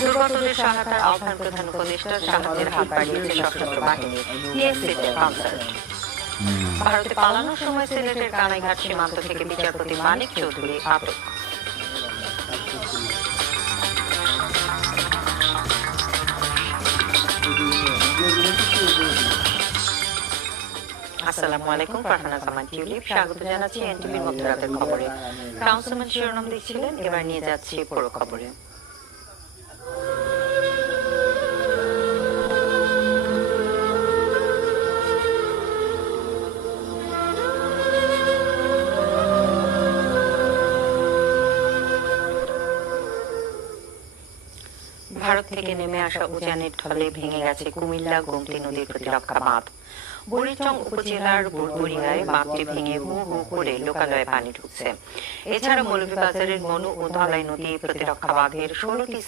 দুর্গতদের সহায়তার আহ্বান প্রধান উপদেষ্টা, সাহায্যের হাত বাড়িয়েছে সশস্ত্র বাহিনী, টিএসসিতে কনসার্ট। ভারতে পালানোর সময় সিলেটের কানাইঘাট সীমান্ত থেকে বিচারপতি মানিক চৌধুরী আটক। আসসালামু আলাইকুম, ফারহানা জামান টিউলিপ স্বাগত জানাচ্ছি এনটিভির মধ্যরাতের খবরে। কাউন্সিলম্যান শিরোনাম দিচ্ছিলেন, এবার নিয়ে যাচ্ছি পুরো খবরে। ভারত থেকে নেমে আসা উজানের ঢলে ভেঙে গেছে কুমিল্লা গোমতী নদীর প্রতিরক্ষা বাঁধ। বুড়িচং উপজেলার বুড়বুড়িয়ায় বাঁধটি ভেঙে হু হু করে লোকালয়ে পানি ঢুকছে। এছাড়া মৌলভীবাজারের মনু ও ধলাই নদী প্রতিরক্ষা বাঁধের 16টি